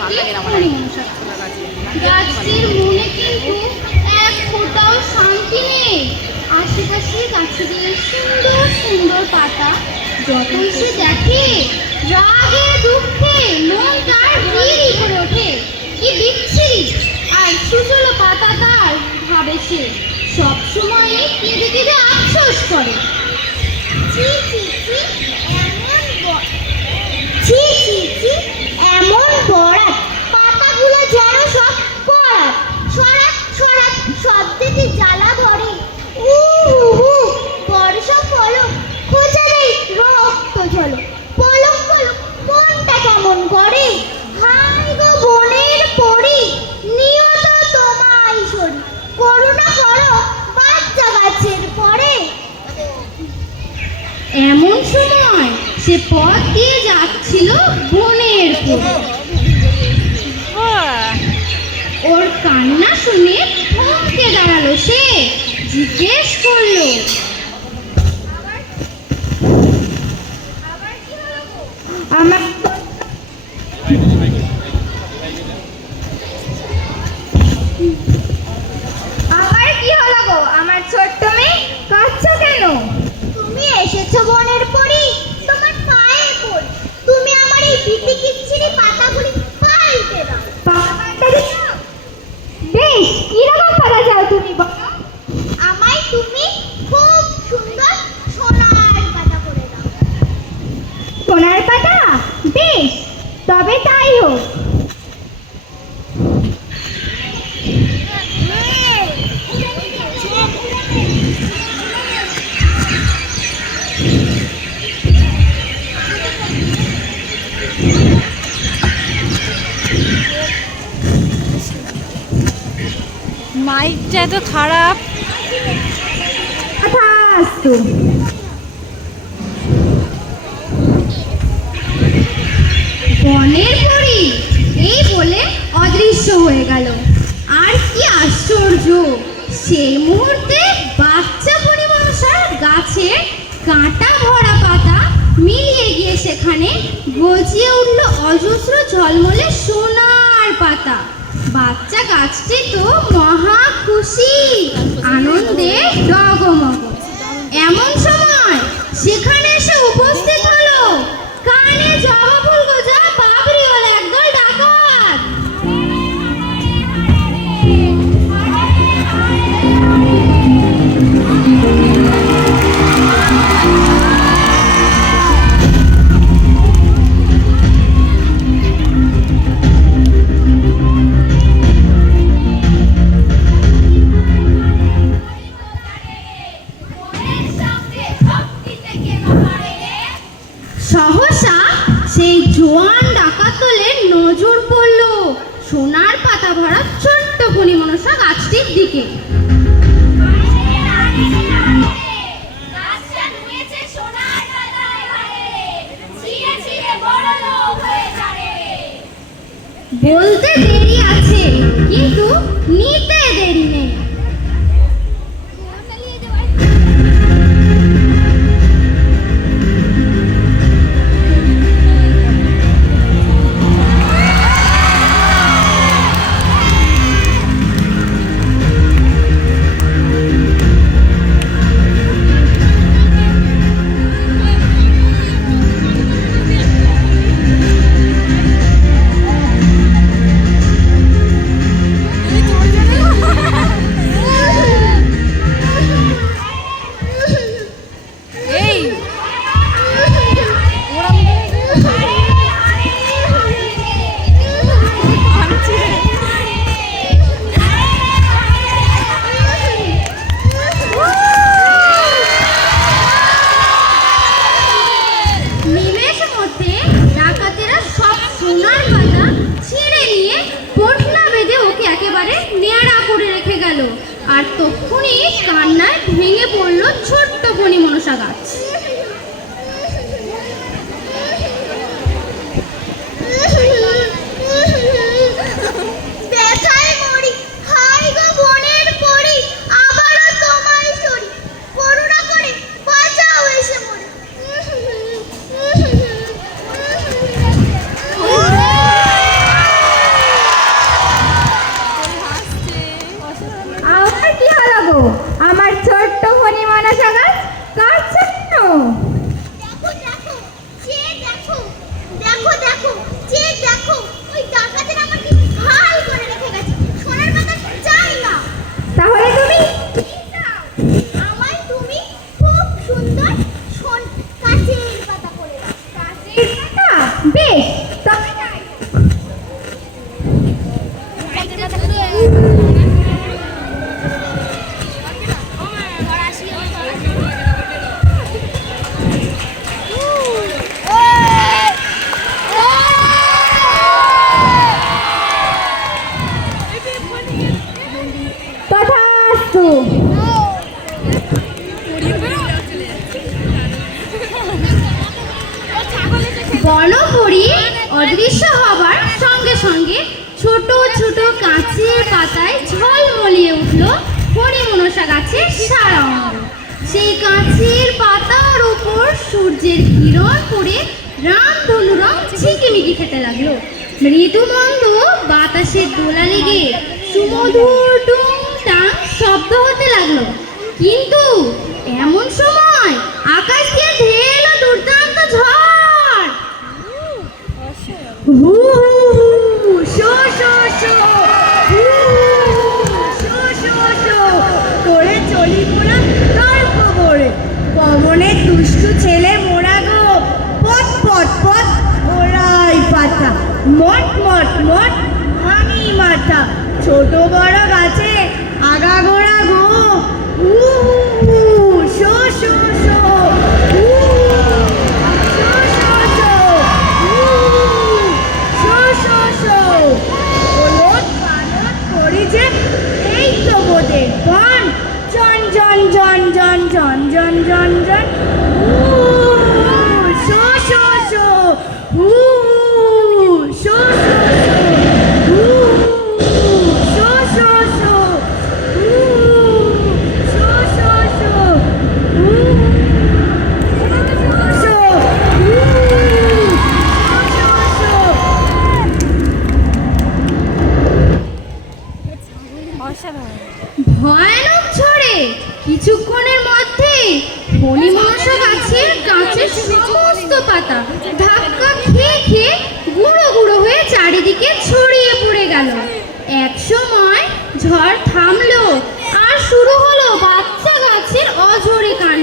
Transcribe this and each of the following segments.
ভালো লাগে না আমার মনি মনে কিন্তু এক ফোঁটাও শান্তি নেই। আশেপাশে গাছেদের সুন্দর সুন্দর পাতা যতই সে দেখে রাগে দুঃখে মন তার করে ওঠে। কি বিচ্ছিরি আর সুজলো পাতা তার ভাবে সে সবসময় কেঁদে কেঁদে আফসোস করে। সে পথ দিয়ে যাচ্ছিল বনের ওর কান্না শুনে থমকে দাঁড়াল সে। জিজ্ঞেস করল খারাপ। তথাস্তু বনের পরি এই বলে অদৃশ্য হয়ে গেল। আর কি আশ্চর্য, সেই মুহূর্তে বাচ্চা পরিমনসার গাছে কাঁটা ভরা পাতা মিলিয়ে গিয়ে সেখানে গজিয়ে উঠল অজস্র ঝলমলে সোনার পাতা। বাচ্চা গাছটি তো মহা খুশি। দিকে বলতে দেরি আছে কিন্তু নিতে দেরি নেই। সূর্যের কিরণ পড়ে রামধনু রং ঝিকিমিকি খেতে লাগল। মৃদু মন্দ বাতাসে দোলা লেগে সুমধুর টুং টাং শব্দ হতে লাগল। কিন্তু এমন সময় আকাশ দিয়ে ঢেল দুর্দান্ত ঝড়। হু হু ছোট বড়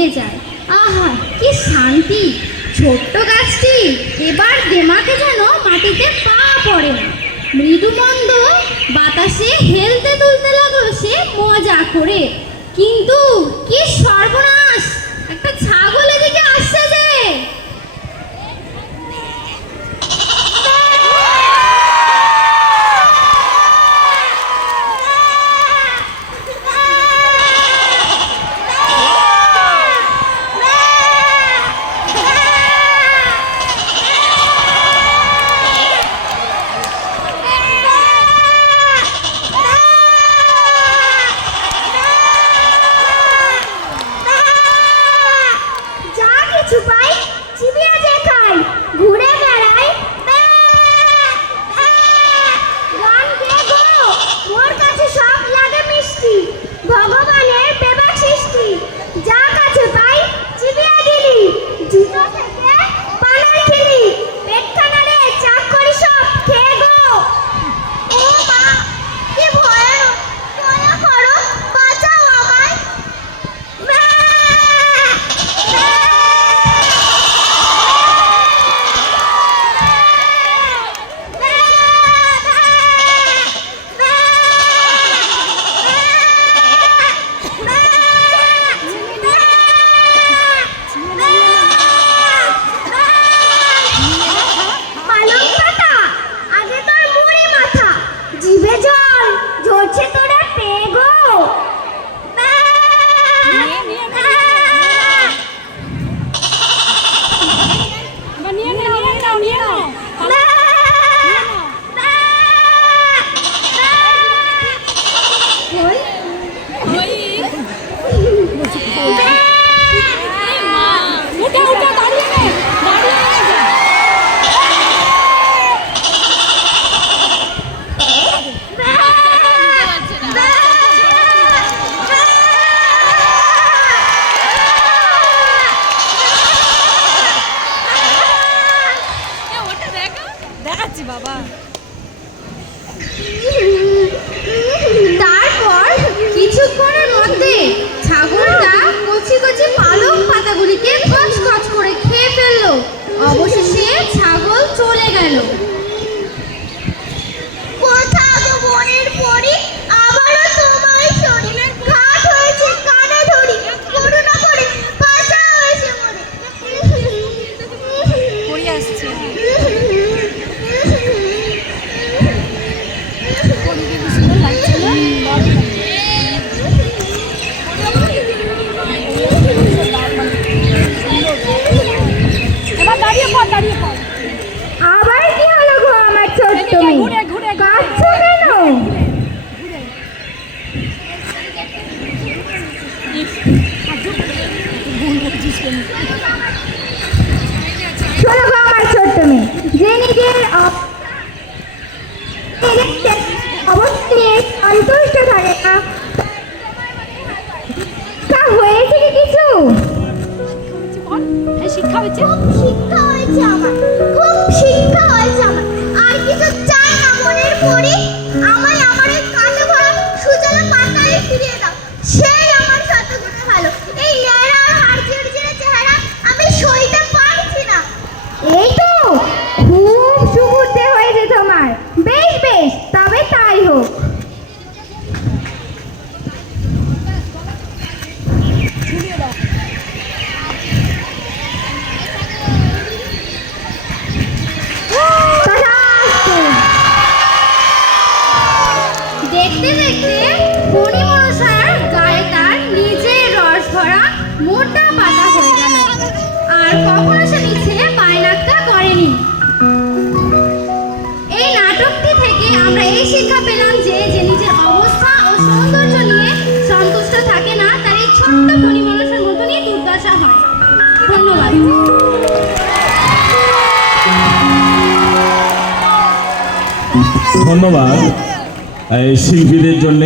মিলিয়ে যায়। আহা, কি শান্তি! ছোট্ট গাছটি এবার দেমাকে যেন মাটিতে পা পড়ে না। মৃদুমন্দ বাতাসে হেলতে তুলতে লাগল সে মজা করে। কিন্তু কি সর্বনাশ! জীবে জল ঝরছে তো সন্তুষ্ট থাকে না তা হয়েছে কি কিছু শিক্ষা হয়েছে শিক্ষা হয়েছে আমার খুব শিক্ষা হয়েছে আমার আর কিছু চাই না মনের পরি আমার এই কাঁচা ভরা সুজলা পাতায় ফিরিয়ে দাও সেই আমার শত গুণে ভালো এই ন্যাড়া আর ঝিরঝিরে চেহারা আমি সইতে পারছি না এই তো, খুব সুবুদ্ধি হয়েছে তোমার। বেশ বেশ, তবে তাই হোক। ধন্যবাদ। এই শিল্পীদের জন্য